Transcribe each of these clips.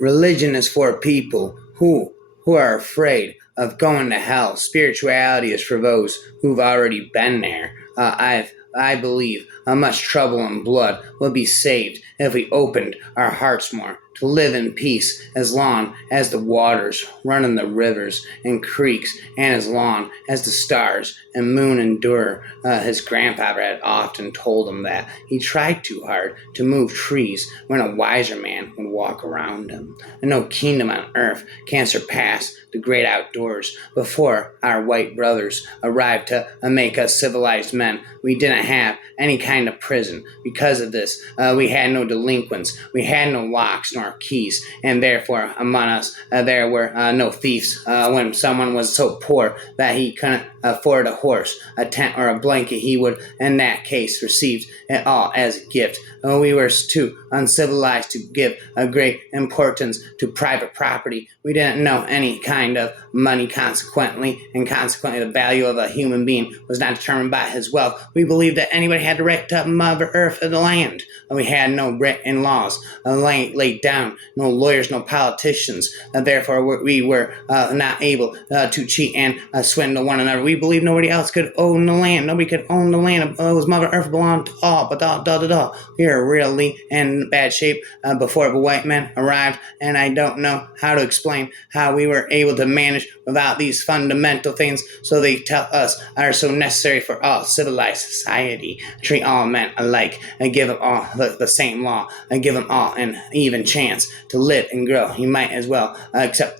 Religion is for people who are afraid of going to hell. Spirituality is for those who've already been there. I believe much trouble and blood would be saved if we opened our hearts more to live in peace as long as the waters run in the rivers and creeks, and as long as the stars and moon endure. His grandfather had often told him that he tried too hard to move trees when a wiser man would walk around him. And no kingdom on earth can surpass the great outdoors. Before our white brothers arrived to make us civilized men, we didn't have any kind of prison. Because of this, we had no delinquents, we had no locks nor keys, and therefore among us there were no thieves. When someone was so poor that he couldn't afford a horse, a tent, or a blanket, he would, in that case, receive it all as a gift. We were too uncivilized to give a great importance to private property. We didn't know any kind of money, consequently the value of a human being was not determined by his wealth. We believed that anybody had the right to Mother Earth and the land. We had no written laws laid down, no lawyers, no politicians. Therefore, we were not able to cheat and swindle one another. We believed nobody else could own the land. Nobody could own the land. It was Mother Earth belonged to all. But we were really in bad shape before the white men arrived, and I don't know how to explain how we were able to manage without these fundamental things. So they tell us are so necessary for all civilized society. Treat all men alike and give them all the same law and give them all an even chance to live and grow. You might as well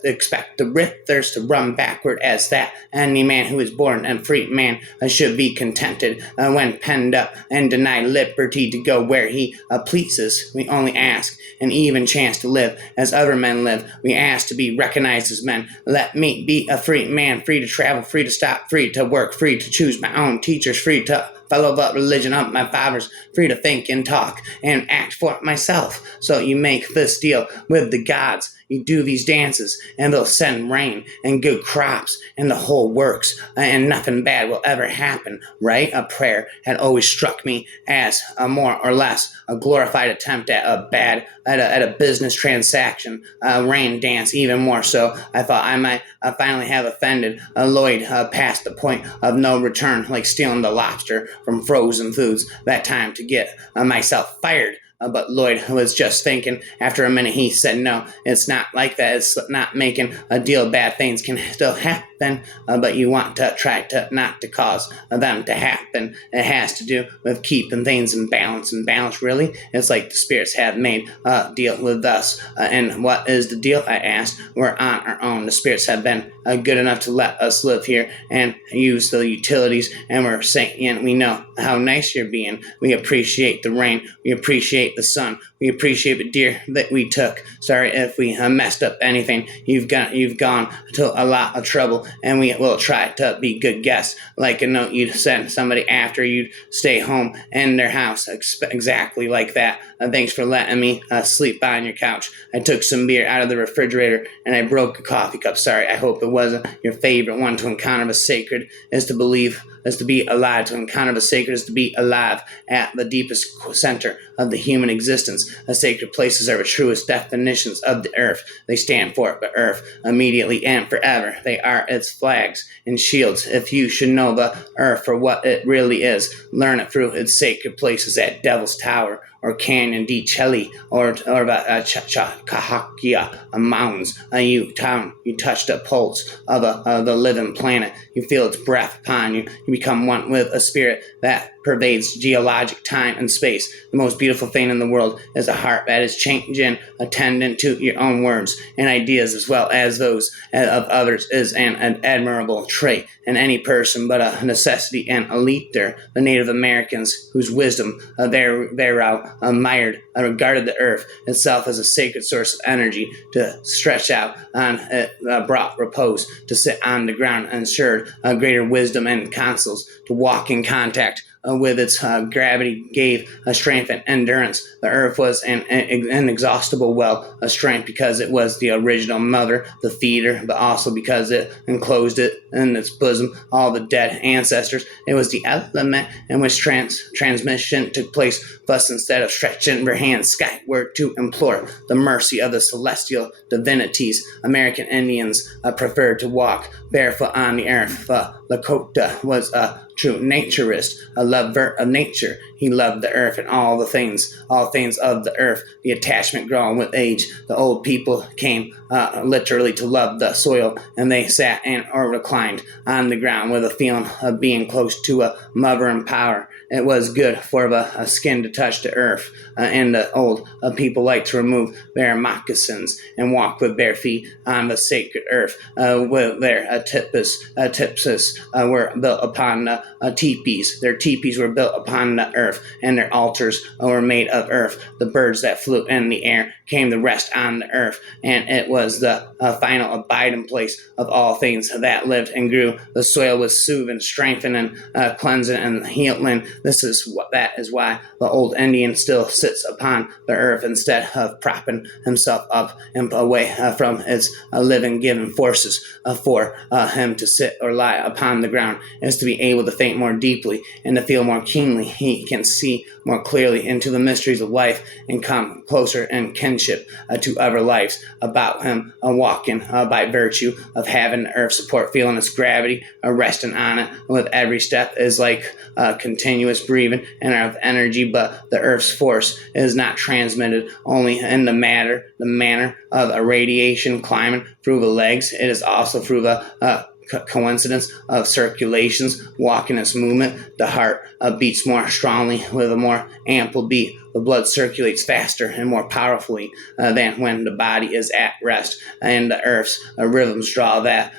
expect the rivers to run backward as that. Any man who is born a free man should be contented when penned up and denied liberty to go where he pleases. We only ask an even chance to live as other men live. We ask to be recognized as men. Let me be a free man, free to travel, free to stop, free to work, free to choose my own teachers, free to follow the religion of my fathers, free to think and talk and act for myself. So you make this deal with the gods. You do these dances, and they'll send rain and good crops, and the whole works, and nothing bad will ever happen, right? A prayer had always struck me as a more or less a glorified attempt at a business transaction. Rain dance, even more so. I thought I might finally have offended Lloyd past the point of no return, like stealing the lobster from frozen foods that time to get myself fired. But Lloyd was just thinking. After a minute, he said, no, it's not like that. It's not making a deal. Bad things can still happen, but you want to try to not to cause them to happen. It has to do with keeping things in balance. And balance, really, it's like the spirits have made a deal with us. And what is the deal, I asked? We're on our own. The spirits have been good enough to let us live here and use the utilities, and we're saying, we know how nice you're being. We appreciate the rain. We appreciate the sun. We appreciate the deer that we took. Sorry if we messed up anything. You've gone to a lot of trouble, and we will try to be good guests. Like a note you'd send somebody after you'd stay home in their house, exactly like that. Thanks for letting me sleep on your couch. I took some beer out of the refrigerator, and I broke a coffee cup. Sorry, I hope it wasn't your favorite one. To encounter the sacred is to believe, is to be alive. To encounter the sacred is to be alive at the deepest center of the human existence. The sacred places are the truest definitions of the earth. They stand for the earth immediately and forever. They are its flags and shields. If you should know the earth for what it really is, learn it through its sacred places at Devil's Tower, or Canyon di Chelly, or the Cahokia mountains. You touch the pulse of the living planet. You feel its breath upon you. You become one with a spirit that pervades geologic time and space. The most beautiful thing in the world is a heart that is changing, attendant to your own words and ideas as well as those of others is an admirable trait in any person, but a necessity and a leader. The Native Americans, whose wisdom thereof admired, regarded the earth itself as a sacred source of energy to stretch out on it, brought repose to sit on the ground, ensured greater wisdom and counsels to walk in contact with its gravity gave strength and endurance. The earth was an inexhaustible well of strength because it was the original mother, the feeder, but also because it enclosed it in its bosom all the dead ancestors. It was the element in which transmission took place. Thus, instead of stretching their hands skyward to implore the mercy of the celestial divinities, American Indians preferred to walk barefoot on the earth. Lakota was a true naturist, a lover of nature. He loved the earth and all things of the earth. The attachment growing with age. The old people came literally to love the soil, and they sat and or reclined on the ground with a feeling of being close to a mother and power. It was good for the skin to touch the earth, and the old people liked to remove their moccasins and walk with bare feet on the sacred earth. With their tipses were built upon teepees. Their teepees were built upon the earth, and their altars were made of earth. The birds that flew in the air came to rest on the earth, and it was the final abiding place of all things that lived and grew. The soil was soothing, strengthening, cleansing, and healing. That is why the old Indian still sits upon the earth instead of propping himself up and away from its living, giving forces. For him to sit or lie upon the ground is to be able to think more deeply and to feel more keenly. He can see more clearly into the mysteries of life and come closer in kinship to other lives about him, walking by virtue of having the earth support, feeling its gravity, resting on it with every step is like continuous breathing and of energy, but the earth's force is not transmitted only in the manner of a radiation climbing through the legs. It is also through the coincidence of circulations walking its movement. The heart beats more strongly with a more ample beat. The blood circulates faster and more powerfully than when the body is at rest, and the earth's rhythms draw that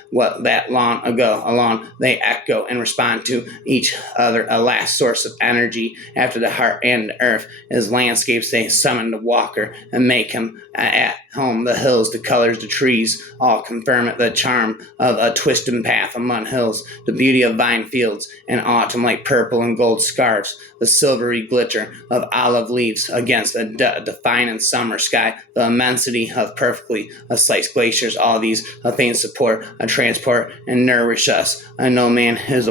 long ago along. They echo and respond to each other. A last source of energy after the heart and the earth is landscapes. They summon the walker and make him at home. The hills, the colors, the trees, all confirm it. The charm of a twisting path among hills, the beauty of vine fields in autumn like purple and gold scarves, the silvery glitter of olive leaves against a defining summer sky, the immensity of perfectly sliced glaciers. All these things support, transport, and nourish us. No man is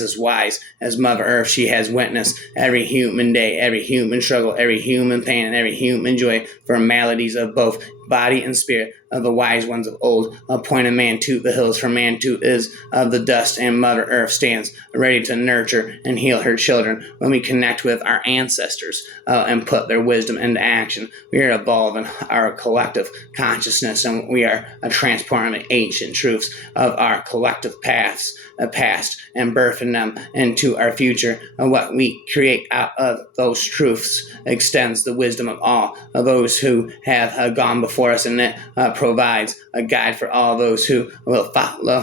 as wise as Mother Earth. She has witnessed every human day, every human struggle, every human pain, and every human joy for maladies of both body and spirit. Of the wise ones of old appointed man to the hills, for man too is of the dust, and Mother Earth stands ready to nurture and heal her children. When we connect with our ancestors and put their wisdom into action, we are evolving our collective consciousness, and we are transporting the ancient truths of our collective past and birthing them into our future. And what we create out of those truths extends the wisdom of all of those who have gone before us, and it provides a guide for all those who will follow.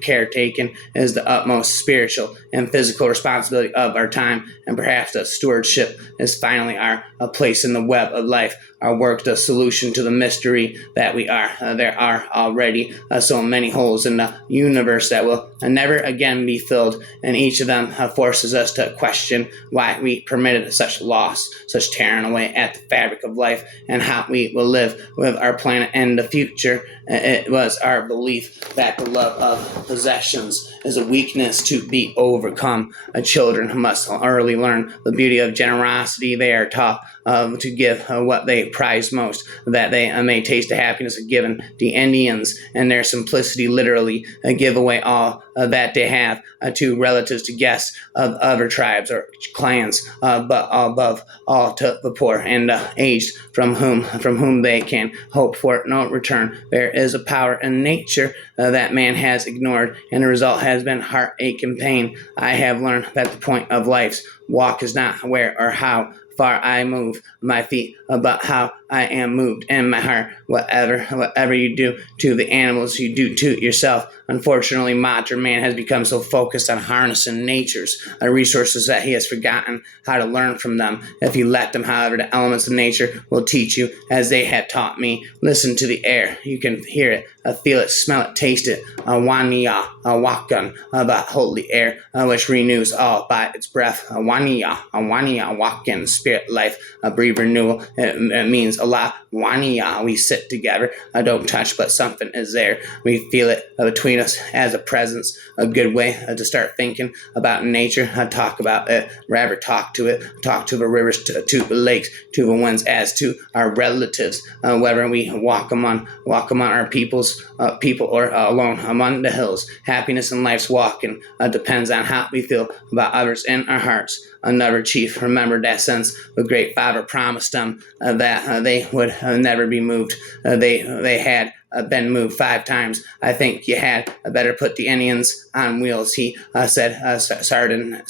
Caretaking is the utmost spiritual and physical responsibility of our time, and perhaps the stewardship is finally our place in the web of life. Our work, the solution to the mystery that we are. There are already so many holes in the universe that will never again be filled, and each of them forces us to question why we permitted such loss, such tearing away at the fabric of life, and how we will live with our planet in the future. It was our belief that the love of possessions is a weakness to be overcome. Children must early learn the beauty of generosity. They are taught to give what they prize most, that they may taste the happiness of giving. The Indians, in their simplicity, literally give away all that they have to relatives, to guests of other tribes or clans, but above all to the poor and aged, from whom they can hope for no return. There is a power in nature that man has ignored, and the result has been heartache and pain. I have learned that the point of life's walk is not where or how far I move my feet, but how I am moved in my heart. Whatever you do to the animals, you do to yourself. Unfortunately, modern man has become so focused on harnessing nature's resources that he has forgotten how to learn from them. If you let them, however, the elements of nature will teach you as they have taught me. Listen to the air. You can hear it, feel it, smell it, taste it. Waniya, wakan, but hold the air, which renews all by its breath. Waniya, wakan, spirit life, breathe renewal. It means a lot. Waniya, we sit together, don't touch, but something is there. We feel it between us as a presence, a good way to start thinking about nature. Talk about it, rather talk to it, talk to the rivers, to the lakes, to the winds, as to our relatives. Whether we walk among our people or alone among the hills. Happiness in life's walking depends on how we feel about others in our hearts. Another chief remembered that since the great father promised them that they would never be moved. They had been moved 5 times. I think you had better put the Indians on wheels, he said sardonically,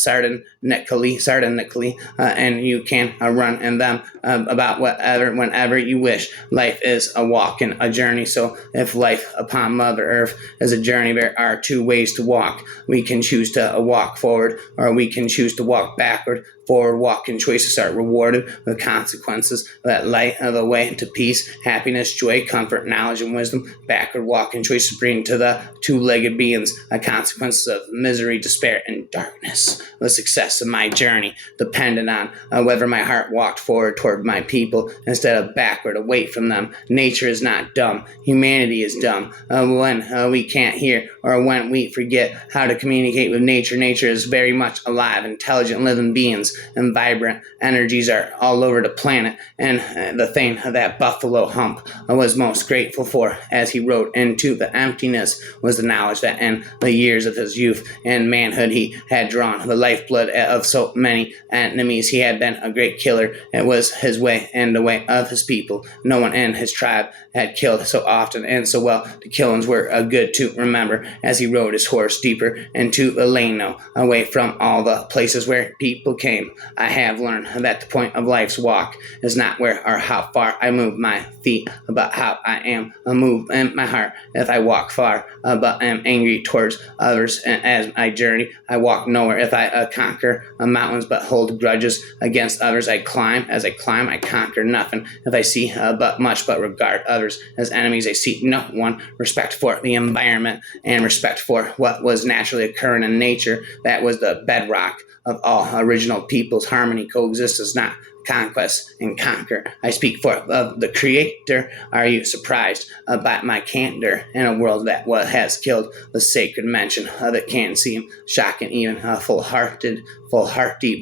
and you can run in them about whenever you wish. Life is a walk and a journey, so if life upon Mother Earth is a journey, there are 2 ways to walk. We can choose to walk forward, or we can choose to walk backward. Forward walking choices are rewarded with consequences that light the way to peace, happiness, joy, comfort, knowledge, and wisdom. Backward walking choices bring to the 2-legged beings consequences of misery, despair, and darkness. The success of my journey depended on whether my heart walked forward toward my people instead of backward away from them. Nature is not dumb. Humanity is dumb. When we can't hear or when we forget how to communicate with nature, nature is very much alive, intelligent, living beings, and vibrant energies are all over the planet. And the thing that Buffalo Hump was most grateful for as he rode into the emptiness was the knowledge that in the years of his youth and manhood he had drawn the lifeblood of so many enemies. He had been a great killer. It was his way and the way of his people. No one in his tribe had killed so often and so well. The killings were good to remember as he rode his horse deeper into the Llano, away from all the places where people came. I have learned that the point of life's walk is not where or how far I move my feet, but how I am moved in my heart. If I walk far, but am angry towards others as I journey, I walk nowhere. If I conquer mountains, but hold grudges against others, I climb. As I climb, I conquer nothing. If I see but much, but regard others as enemies, I see no one. Respect for the environment and respect for what was naturally occurring in nature, that was the bedrock of all original peoples. Harmony coexists, not conquest and conquer. I speak for the Creator. Are you surprised by my candor in a world that has killed the sacred mention of it? Can seem shocking, even full-hearted,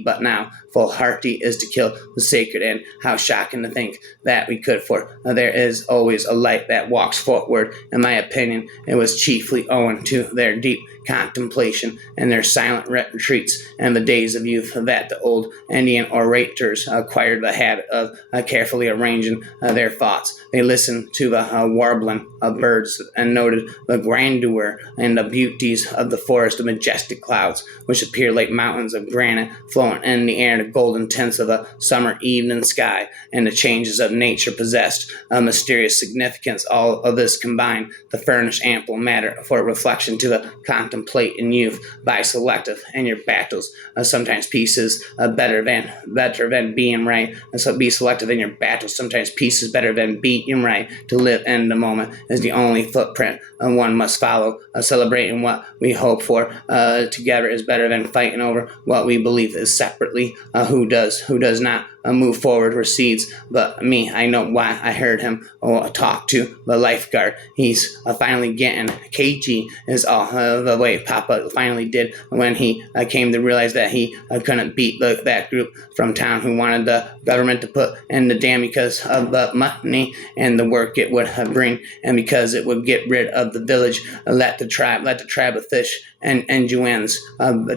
but now full-hearted is to kill the sacred, and how shocking to think that we could, for there is always a light that walks forward. In my opinion, it was chiefly owing to their deep contemplation and their silent retreats and the days of youth that the old Indian orators acquired the habit of carefully arranging their thoughts. They listened to the warbling of birds and noted the grandeur and the beauties of the forest, the majestic clouds, which appear like mountains of granite flowing in the air, the golden tints of a summer evening sky, and the changes of nature possessed a mysterious significance. All of this combined to furnish ample matter for reflection to the contemplate in youth. By selective in your battles, sometimes peace is better than being right. And so be selective in your battles. Sometimes peace is better than being right. To live in the moment is the only footprint one must follow. Celebrating what we hope for together is better than fighting over what we believe is separately. Who does not move forward recedes, but me, I know why. I heard him talk to the lifeguard. He's finally getting cagey is all the way Papa finally did when he came to realize that he couldn't beat that group from town who wanted the government to put in the dam because of the money and the work it would bring, and because it would get rid of the village. Let the tribe of fish and Juans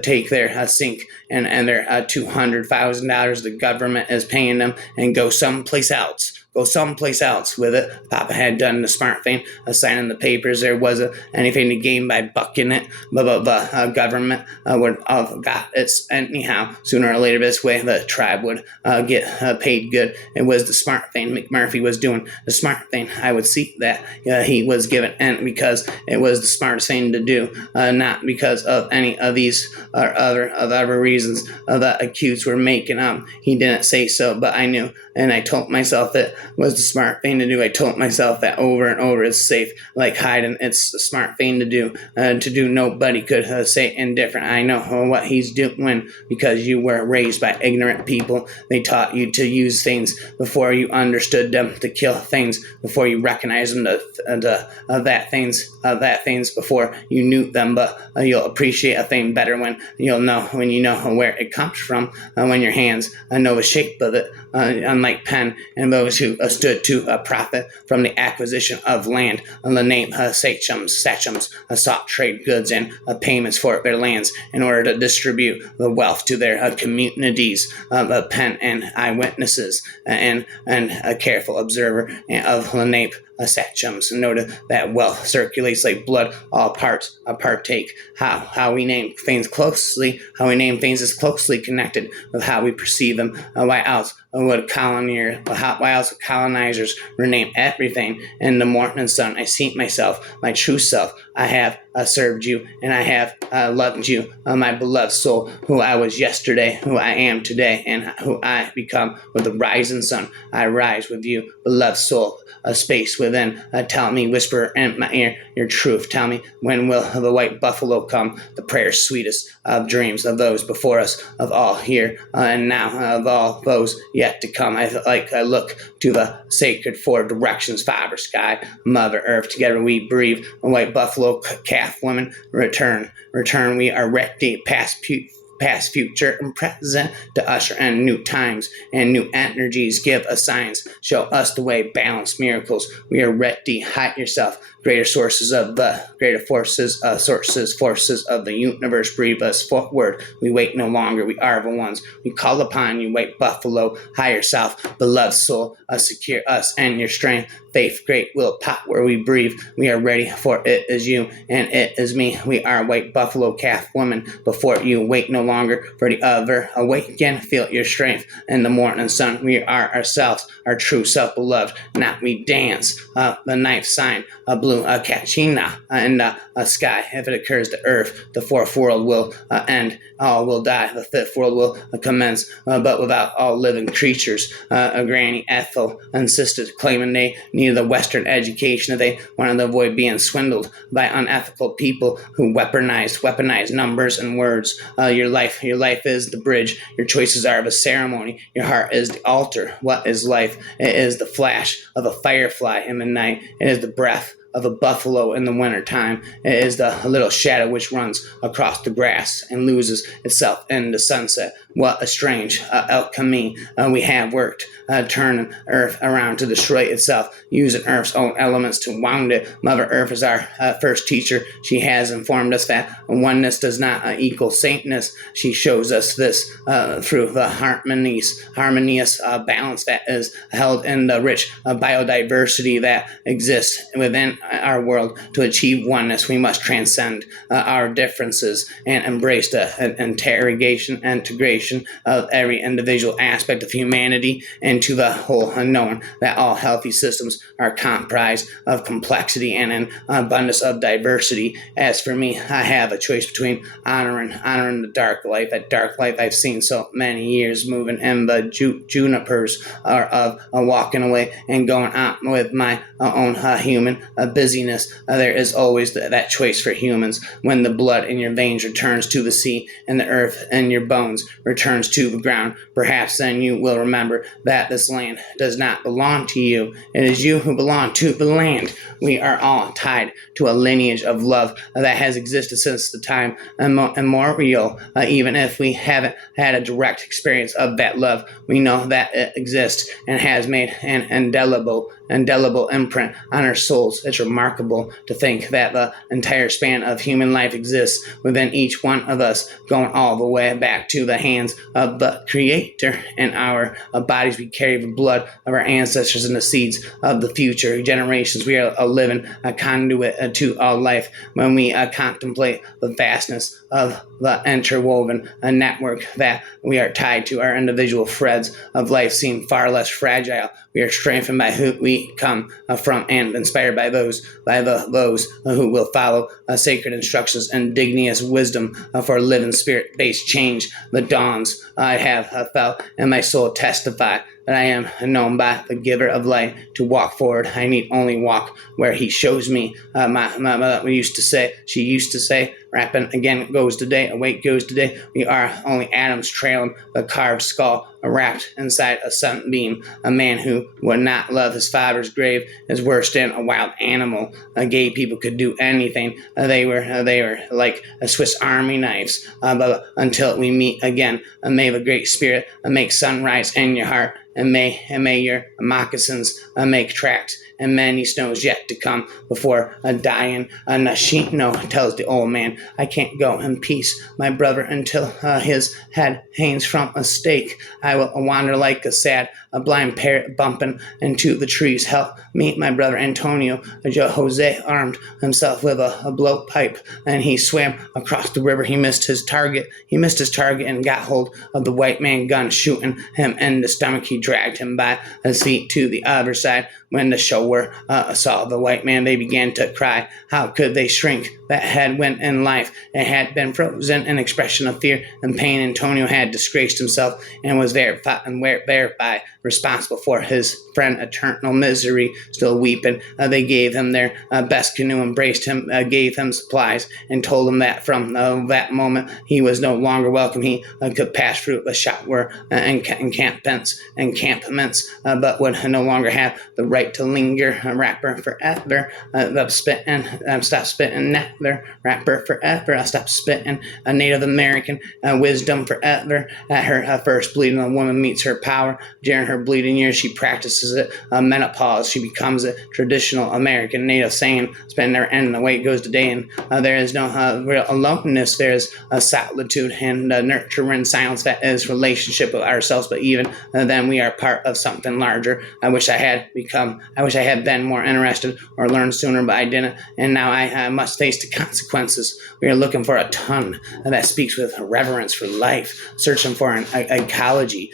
take their sink and their $200,000 the government is paying them and go someplace else. go someplace else with it. Papa had done the smart thing, signing the papers. There wasn't anything to gain by bucking it, but government would have got its anyhow. Sooner or later, this way the tribe would get paid good. It was the smart thing McMurphy was doing. The smart thing. I would see that he was given, and because it was the smartest thing to do, not because of any of these or other reasons the accused were making up. He didn't say so, but I knew, and I told myself it was the smart thing to do. I told myself that over and over. It's safe, like hiding. It's the smart thing to do. Nobody could say indifferent. I know what he's doing because you were raised by ignorant people. They taught you to use things before you understood them, to kill things before you recognized them, that things before you knew them. But you'll appreciate a thing better when you know where it comes from, when your hands know the shape of it, unlike Penn and those who stood to profit from the acquisition of land. The name sachems sought trade goods and payments for their lands in order to distribute the wealth to their communities. Penn and eyewitnesses and a careful observer of Lenape sachems noted that wealth circulates like blood. All parts partake. How we name things is closely connected with how we perceive them. Why else would colonizers rename everything? In the morning sun, I see myself, my true self. I have served you, and I have loved you, my beloved soul, who I was yesterday, who I am today, and who I become with the rising sun. I rise with you, beloved soul. A space within, tell me, whisper in my ear your truth. Tell me, when will the white buffalo come? The prayer sweetest of dreams of those before us, of all here and now, of all those yet to come. I look to the sacred four directions, fiber, sky, Mother Earth. Together we breathe. A white buffalo calf woman, return. We are ready, past, future, and present, to usher in new times and new energies. Give us signs, show us the way, balance miracles. We are ready. Hide yourself. Greater forces of the forces of the universe breathe us forward. We wait no longer. We are the ones. We call upon you, white buffalo, higher self, beloved soul, secure us and your strength. Faith, great will, power we breathe. We are ready, for it is you and it is me. We are white buffalo calf woman. Before you, wait no longer for the other. Awaken, feel your strength in the morning sun. We are ourselves, our true self, beloved. Now we dance. The ninth sign, a blue kachina in the sky. If it occurs to earth, the fourth world will end. All will die. The fifth world will commence, but without all living creatures. Granny Ethel insisted, claiming they needed a Western education. They wanted to avoid being swindled by unethical people who weaponized numbers and words. Your life is the bridge. Your choices are the ceremony. Your heart is the altar. What is life? It is the flash of a firefly in the night. It is the breath of a buffalo in the winter time. It is the little shadow which runs across the grass and loses itself in the sunset. What a strange alchemy we have worked, turning Earth around to destroy itself, using Earth's own elements to wound it. Mother Earth is our first teacher. She has informed us that oneness does not equal saintness. She shows us this through the harmonious balance that is held in the rich biodiversity that exists within our world. To achieve oneness, we must transcend our differences and embrace the integration of every individual aspect of humanity into the whole, knowing that all healthy systems are comprised of complexity and an abundance of diversity. As for me, I have a choice between honoring the dark life. That dark life I've seen so many years, moving in the junipers, or of walking away and going on with my own human busyness. There is always that choice for humans. When the blood in your veins returns to the sea and the earth in your bones returns to the ground, perhaps then you will remember that this land does not belong to you. It is you who belong to the land. We are all tied to a lineage of love that has existed since the time immemorial. Even if we haven't had a direct experience of that love, we know that it exists and has made an indelible indelible imprint on our souls. It's remarkable to think that the entire span of human life exists within each one of us, going all the way back to the hands of the Creator. In our bodies, we carry the blood of our ancestors and the seeds of the future generations. We are a living conduit to all life when we contemplate the vastness of the interwoven network that we are tied to. Our individual threads of life seem far less fragile. We are strengthened by who we come from and inspired by those who will follow sacred instructions and dignious wisdom for a living spirit-based change. The dawns I have felt and my soul testify that I am known by the giver of light to walk forward. I need only walk where he shows me. My mother used to say, rapping again goes today, awake goes today. We are only atoms trailing the carved skull wrapped inside a sunbeam. A man who would not love his father's grave is worse than a wild animal. Gay people could do anything. They were like a Swiss Army knives. But until we meet again, may the Great Spirit make sunrise in your heart, and may your moccasins make tracks and many snows yet to come before dying. Nashino tells the old man, I can't go in peace, my brother, until his head hangs from a stake. I will wander like a blind parrot bumping into the trees. Help me, my brother Antonio. Jose armed himself with a blowpipe, and he swam across the river. He missed his target and got hold of the white man gun, shooting him in the stomach. He dragged him by his feet to the other side. When the shower saw the white man, they began to cry. How could they shrink that head when in life it had been frozen? An expression of fear and pain. Antonio had disgraced himself and was thereby responsible for his friend eternal misery. Still weeping, they gave him their best canoe, embraced him, gave him supplies, and told him that from that moment he was no longer welcome. He could pass through the shower encampments, but would no longer have the right to linger. Rapper forever. Stop spitting. Never. Rapper forever. Stop spitting. A Native American wisdom forever. At her first bleeding, a woman meets her power. During her bleeding years, she practices it. Menopause, she becomes a traditional American Native saying, "Spend never end." The way it goes today, and there is no real aloneness. There is a solitude and nurturing silence that is relationship with ourselves. But even then, we are part of something larger. I wish I had been more interested or learned sooner, but I didn't, and now I must face the consequences. We are looking for a tongue that speaks with reverence for life, searching for an ecology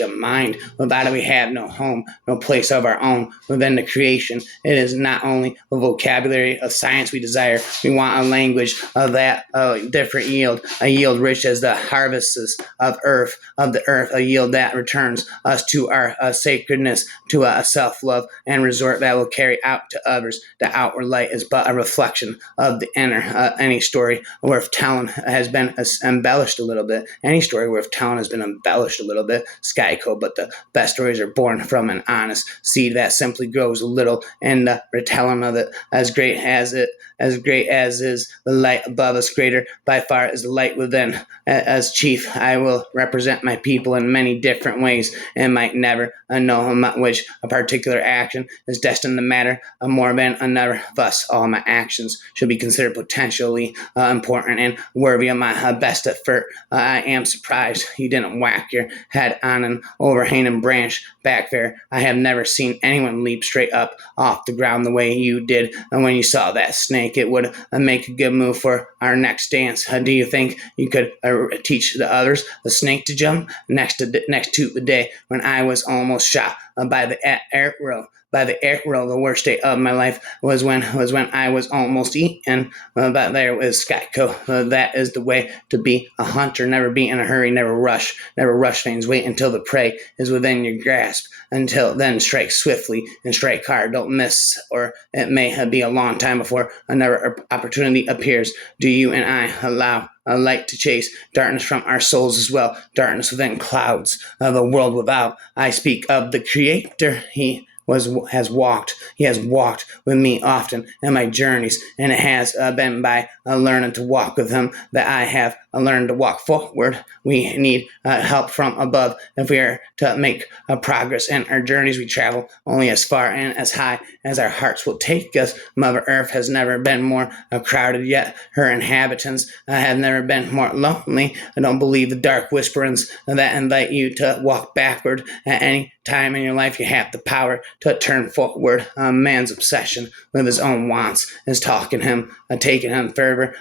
of mind. Without it, we have no home, no place of our own within the creation. It is not only a vocabulary of science we desire. We want a language of that different yield, a yield rich as the harvests of the earth, a yield that returns us to our sacredness, to a self-love and resort that will carry out to others. The outward light is but a reflection of the inner. Any story worth telling has been embellished a little bit. Any story worth telling has been embellished a little bit. Skyco, but the best stories are born from an honest seed that simply grows a little, and the retelling of it, as great as is the light above us, greater by far is the light within. As chief, I will represent my people in many different ways, and might never know which a particular action is destined to matter more than another. Thus, all my actions should be considered potentially important and worthy of my best effort. I am surprised you didn't whack your head on an overhanging branch back there. I have never seen anyone leap straight up off the ground the way you did. And when you saw that snake, it would make a good move for our next dance. Do you think you could teach the others the snake to jump? Next to the day when I was almost shot by the arrow. The worst day of my life was when I was almost eaten. But there was Skyco. That is the way to be a hunter. Never be in a hurry. Never rush things. Wait until the prey is within your grasp. Until then, strike swiftly and strike hard. Don't miss, or it may be a long time before another opportunity appears. Do you and I allow a light to chase darkness from our souls as well? Darkness within clouds of the world without. I speak of the Creator. He He has walked with me often in my journeys, and it has been by learning to walk with him that I have learned to walk forward. We need help from above if we are to make progress in our journeys. We travel only as far and as high as our hearts will take us. Mother Earth has never been more crowded yet. Her inhabitants have never been more lonely. I don't believe the dark whisperings that invite you to walk backward at any time in your life. You have the power to turn forward. A man's obsession with his own wants is taking him further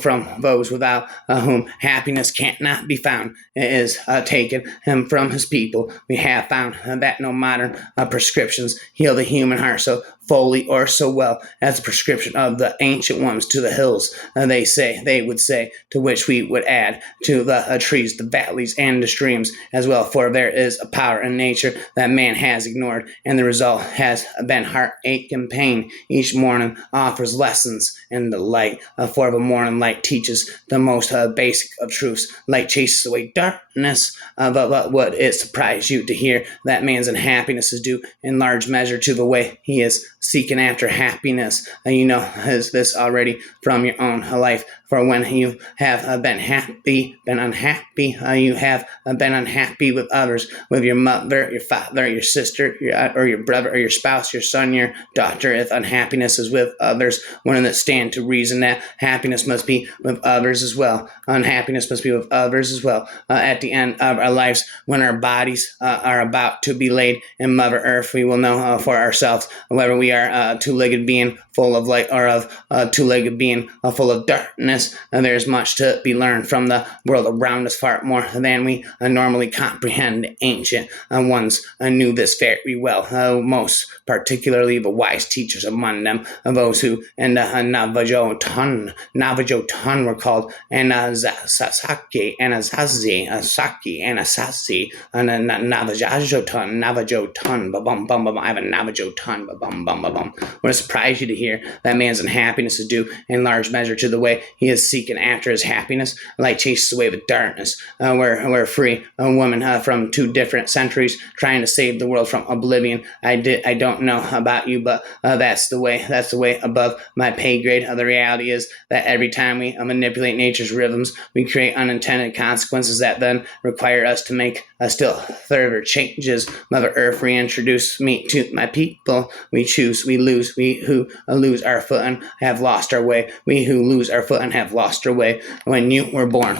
from those without whom happiness can't not be found. It is taking him from his people. We have found that no modern prescriptions heal the human heart so fully or so well as the prescription of the ancient ones to the hills. They would say, to which we would add to the trees, the valleys, and the streams as well. For there is a power in nature that man has ignored, and the result has been heartache and pain. Each morning offers lessons in the light, for the morning light teaches the most basic of truths. Light chases away darkness, but would it surprise you to hear that man's unhappiness is due in large measure to the way he is seeking after happiness? You know this already from your own life. For when you have been unhappy, you have been unhappy with others, with your mother, your father, your sister, or your brother, or your spouse, your son, your daughter. If unhappiness is with others, wouldn't it stand to reason that happiness must be with others as well? Unhappiness must be with others as well. At the end of our lives, when our bodies are about to be laid in Mother Earth, we will know for ourselves whether we are a two-legged being full of light or of a two-legged being full of darkness. There's much to be learned from the world around us, far more than we normally comprehend. The ancient ones knew this very well, most particularly the wise teachers among them, those who in the Navajo Ton were called Sasaki, Anasazi, Saki, Anasasi, and Navajo Ton, ba-bum, bum, bum. I have a Navajo Ton, ba-bum, bum, bum. Would it surprise you to hear that man's unhappiness is due in large measure to the way he is seeking after his happiness? Light chases away the darkness. We're free, a woman from 2 different centuries trying to save the world from oblivion. I don't know about you, but that's the way above my pay grade. The reality is that every time we manipulate nature's rhythms, we create unintended consequences that then require us to make still further changes. Mother Earth reintroduced me to my people. We choose, we lose. We who lose our footing have lost our way. We who lose our footing have lost our way. When you were born,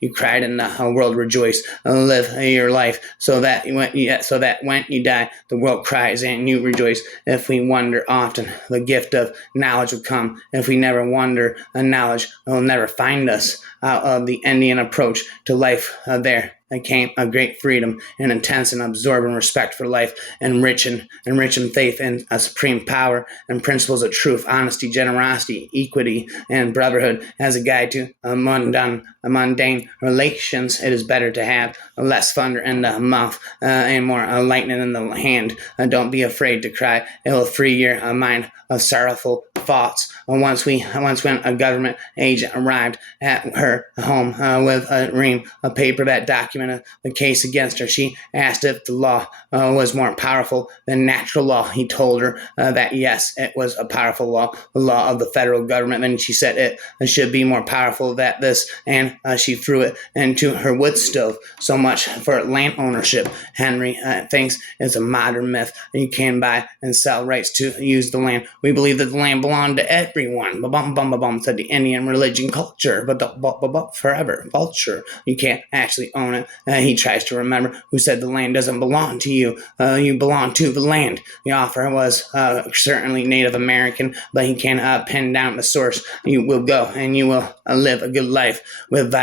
you cried and the world rejoiced. Live your life so that when you die, the world cries and you rejoice. If we wonder often, the gift of knowledge will come. If we never wonder, knowledge will never find us. Out of the Indian approach to life, there came a great freedom, an intense and absorbing respect for life, enriching faith in a supreme power and principles of truth, honesty, generosity, equity, and brotherhood as a guide to mundane relations. It is better to have less thunder in the mouth and more lightning in the hand. Don't be afraid to cry. It will free your mind of sorrowful thoughts. Once when a government agent arrived at her home with a ream of paper that documented the case against her, she asked if the law was more powerful than natural law. He told her that yes, it was a powerful law, the law of the federal government. And she said it should be more powerful than this, and she threw it into her wood stove. So much for land ownership. Henry thinks it's a modern myth. You can buy and sell rights to use the land. We believe that the land belonged to everyone. Ba-bum, said the Indian religion culture, but forever culture. You can't actually own it. He tries to remember who said the land doesn't belong to you. You belong to the land. The offer was certainly Native American, but he can't pin down the source. You will go and you will live a good life with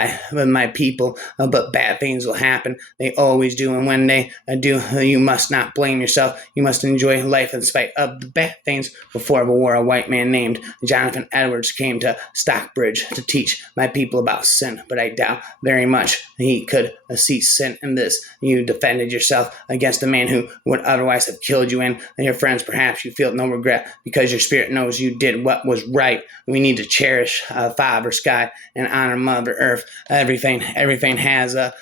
my people, but bad things will happen. They always do, and when they do, you must not blame yourself. You must enjoy life in spite of the bad things. Before the war, a white man man named Jonathan Edwards came to Stockbridge to teach my people about sin, but I doubt very much he could see sin in this. You defended yourself against a man who would otherwise have killed you, and your friends, perhaps you feel no regret because your spirit knows you did what was right. We need to cherish Father Sky and honor Mother Earth. Everything has a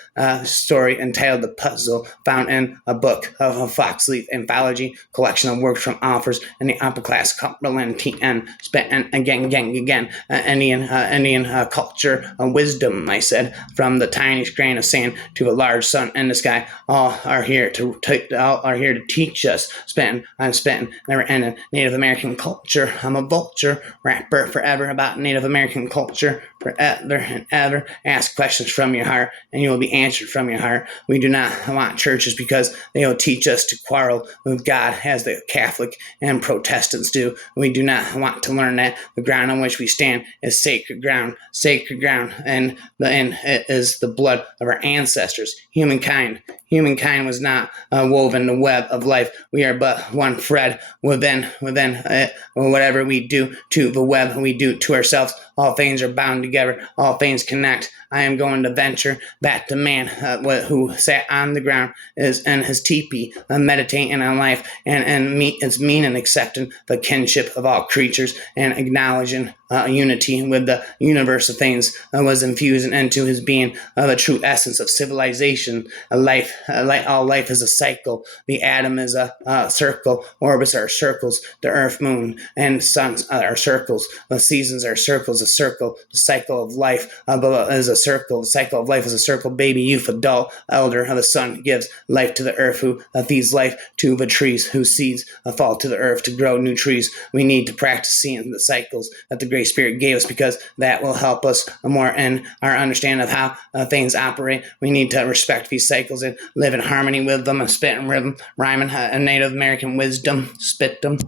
story entitled The Puzzle, found in a book of a Foxleaf anthology collection of works from authors in the upper class Cumberland TN. Spent again, Indian culture wisdom, I said, from the tiniest grain of sand to the large sun in the sky. All are here to teach us. I'm spitting never ending Native American culture. I'm a vulture rapper forever about Native American culture forever and ever. Ask questions from your heart, and you will be answered from your heart. We do not want churches because they will teach us to quarrel with God as the Catholic and Protestants do. We do not want to learn that the ground on which we stand is sacred ground, and it is the blood of our ancestors. Humankind was not woven the web of life. We are but one thread within it. Whatever we do to the web, we do to ourselves. All things are bound together. All things connect. I am going to venture that the man who sat on the ground is in his teepee, meditating on life and its meaning, and accepting the kinship of all creatures and acknowledging unity with the universe of things, was infusing into his being the true essence of civilization. All life is a cycle. The atom is a circle. Orbits are circles. The earth, moon, and suns are circles. The seasons are circles. A circle. The cycle of life is a circle. The cycle of life is a circle. Baby, youth, adult, elder. The sun gives life to the earth, who feeds life to the trees, whose seeds fall to the earth to grow new trees. We need to practice seeing the cycles that the Great Spirit gave us, because that will help us more in our understanding of how things operate. We need to respect these cycles and live in harmony with them, and spit and rhythm, rhyming, Native American wisdom, spit them.